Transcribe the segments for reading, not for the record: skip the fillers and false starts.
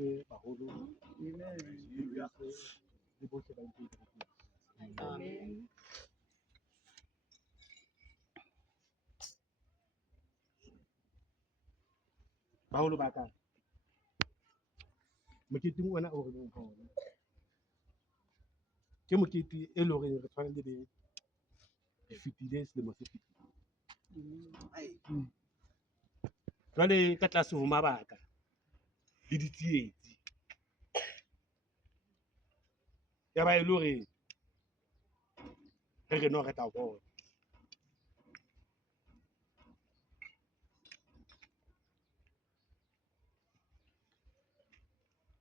thuse baholo le bohle ba ntse Amen. baholo ba ka moketeng ona o re leng ho ona ke mokete e leng hore re tshwanetse re fetile selemo se fetileng jwale ka tlase ho mabaka le ditsietsi ya ba e le hore re no reta ho bona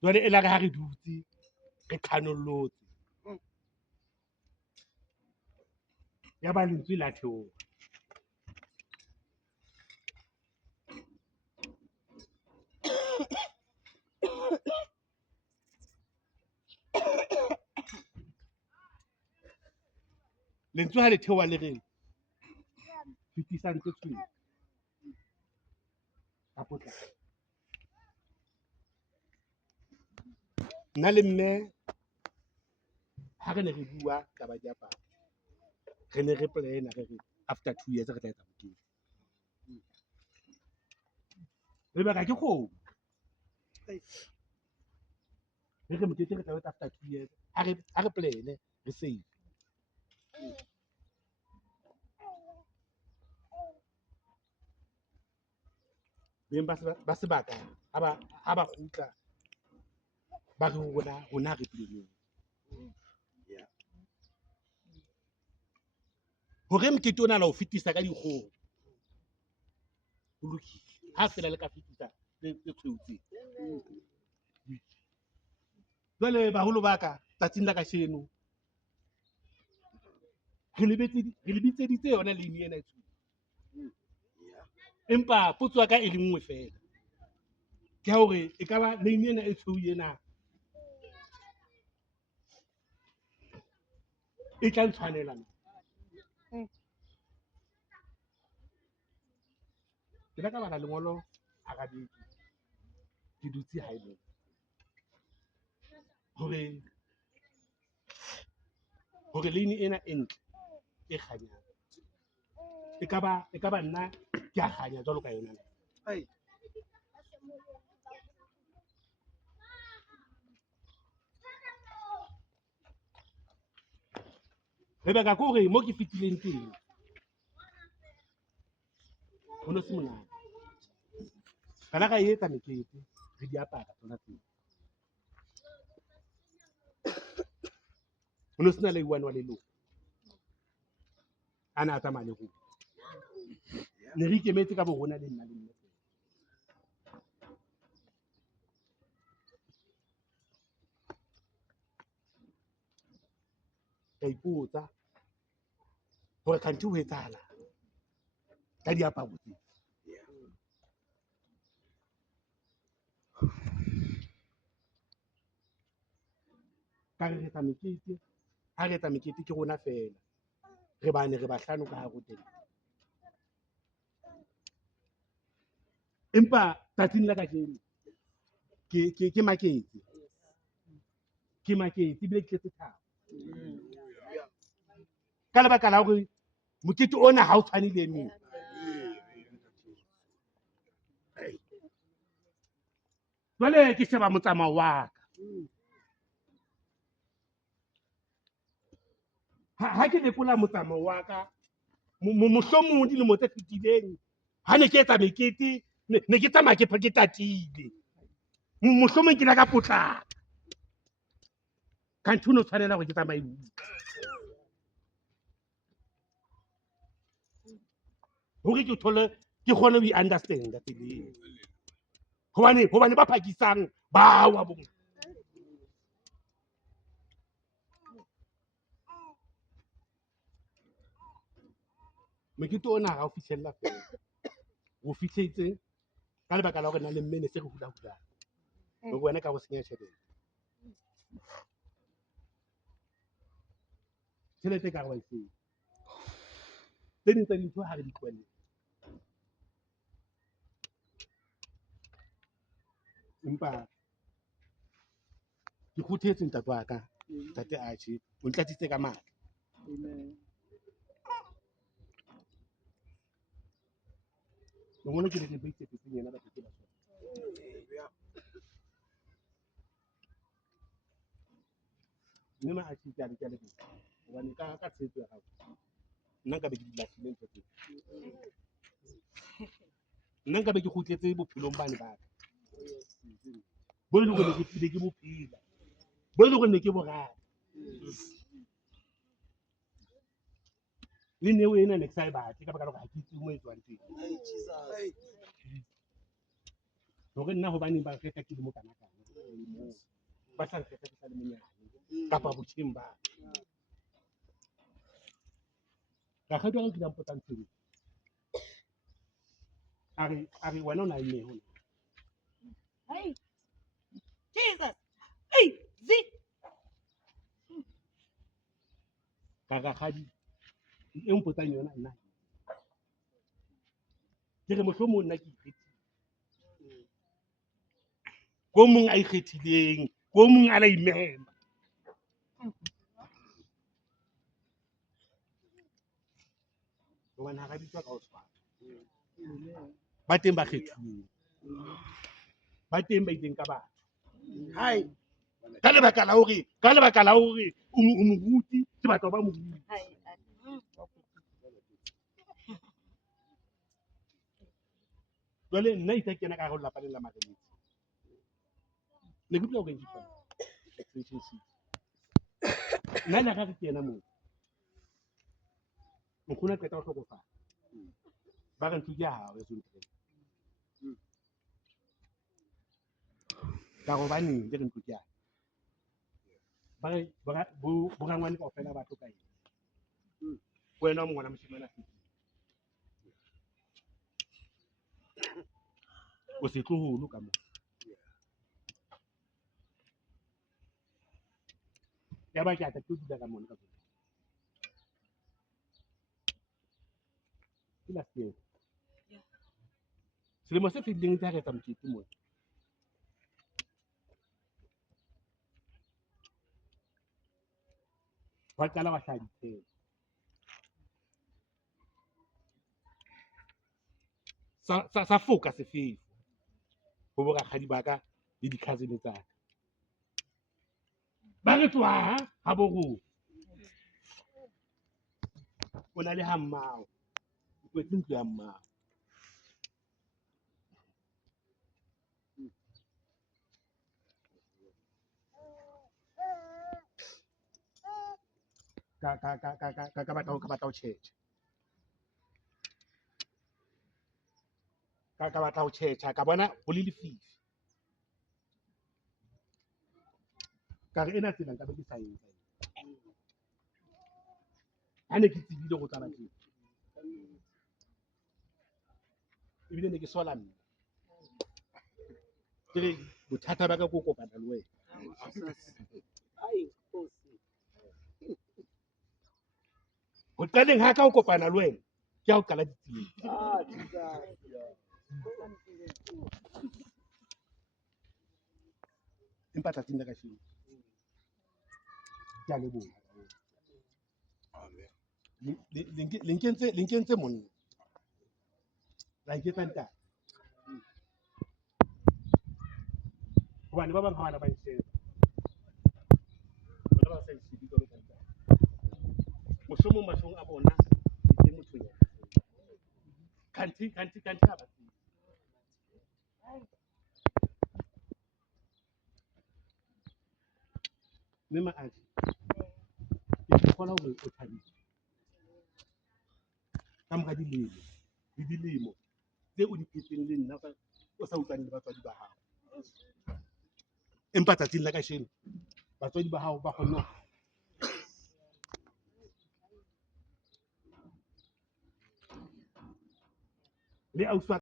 jwale e la re ha re dutse re qhanollotse ya ba lentswe la theoha lentswe ha le theoha le reng fetisang tse tshweu ka potlako nna le mme ha re ne re bua taba diaparo re ne re plana re re after 2 years re tla etsa mokete lebaka ke kgomo re re mokete re tla etsa after 2 years ha re plane re save beng ba sebaka ha ba kgutla ba re rona re planeng hore mokete ona la ho fetisa ka dikgoho ho lokile ha fela le ka fetisa le tshweutseng jwale baholo ba ka tsatsing la kasheno re lebitseditse yona leine ena e tshweu empa potso ya ka e le nngwe fela ke ha hore e ka ba leine ena e tshweu ena e tla ntshwanela ke la ka bala lengolo hara beke ke dutse hae moo hore leine ena e ntle e kganyang e ka ba nna ke a kganya jwalo ka yona lebaka ke hore mo ke fetileng teng ho no se monate kana ka etsa mekete re di apara tsona tseo ho no se na le one wa leloko ana a tsamaya le rona ne re ikemetse ka bo rona le nna le nna ka ipotsa hore kganthe ho etsahala ka diaparo tse ka re etsa mekete ha re etsa mekete ke rona fela re bane re bahlano ka hare ho teng empa tsatsing la kajeno ke maketse ebile ke tletse thabo ka lebaka la hore mokete ona ha o tshwane le emeng jwale ke sheba motsamao wa ka ha ke lekola motsamao wa ka mohlomong dilemo tse fetileng ha ne ke etsa mekete ne ke tsamaya ke tatile mohlomong ke la ka potlaka ka ntho o no tshwanela hore ke tsamaye hore ke kgone ho i-understand tseleng hobane ba phakisang ba wa bo mokete ona ha o fihlella fela o fihletse ka lebaka la hore na le mme ne se re hula hore wena ka go senya tjhelete ka re wa e senya tse ding tsa dintho ha re di tlohelle empa ke kgothetse ntate wa ka ntate Archie o ntlatsitse ka matla Amen. ke ngone ke ne ke beitse petseng yena batho ke ba sona mme ma Archie ke a le hobane ka tshehetso ya hao nna nka be ke di lahlile ntho tseo nna nka be ke kgutletse bophelong bane ba ka bo e leng gore ke phile ke bophela bo e leng gore ne ke bo rata le neo ena ne ke sa e batle ka baka la gore ha ke itse mo e tswang teng hore nna hobaneng ba kgetha ke le mo kana kana ba sa nkgetha ke sa le monyane kapa botjheng ba rakgadi wa ka ke dampotang tsebo a re wena o na le neho Hey, Jesus. Hey, zi. ka rakgadi e mpotang yona nna ke re mohlomong nna ke ikgethile ko mong a ikgethileng ko mong a la imema hobane ha ra bitswa ka ho tshwana ba teng ba kgethuweng ba teng ba ileng ka batho hai ka lebaka la hore o moruti ke batla ho ba moruti Hey, jwale nna itse ke kena ka hare ho lelapa leng la mareletsi ne ke tlo go nka extension sheet nna le ga re kena moo nkgono a qeta ho hlokofala ba re ntho ke ya hao ya sontle ka hobaneng ke re ntlo ke ya ba re borangwane kaofela batho ka ena wena o mongwana moshemane a fetile o setloholo ka moo ya ba ke a tla ke dula ka mona ka tsona ke last year selemo se fetileng tsa re etsa mokete mona wa qala wa hlaha ditheo sa foka sefefo ho bo rakgadi ba ka le di-cousin tsa ka ba re tswa ha bo rona o na le hammao o kwetse ntlo ya mmao ka batla ho tjhetjha ka batla ho tjhetjha ka bona ho le lefifi ka re ena tsela nka be ke sa etsa ha ne ke tsebile go tsala teng ebile ne ke sola mme ke re bothata ba ka ko kopana le wena ho qaleng ha ka ho kopana le wena ke ha o qala ditsebi empa tsatsing la kasheno ke a leboha le nkentse monna la nketsa ntate hobane ba bang ha bana ba nsheba bona ba sa nshebe jwalo ka ntate mohlomong mahlong a bona ke mothonyana kanthi ha ba tsebe mme Maaji ke kgolwa hore o thabile ka mora dilemo tse o di phetseng le nna o sa utlwane le batswadi ba hao empa tsatsing la kasheno batswadi ba hao ba kgonne le ausi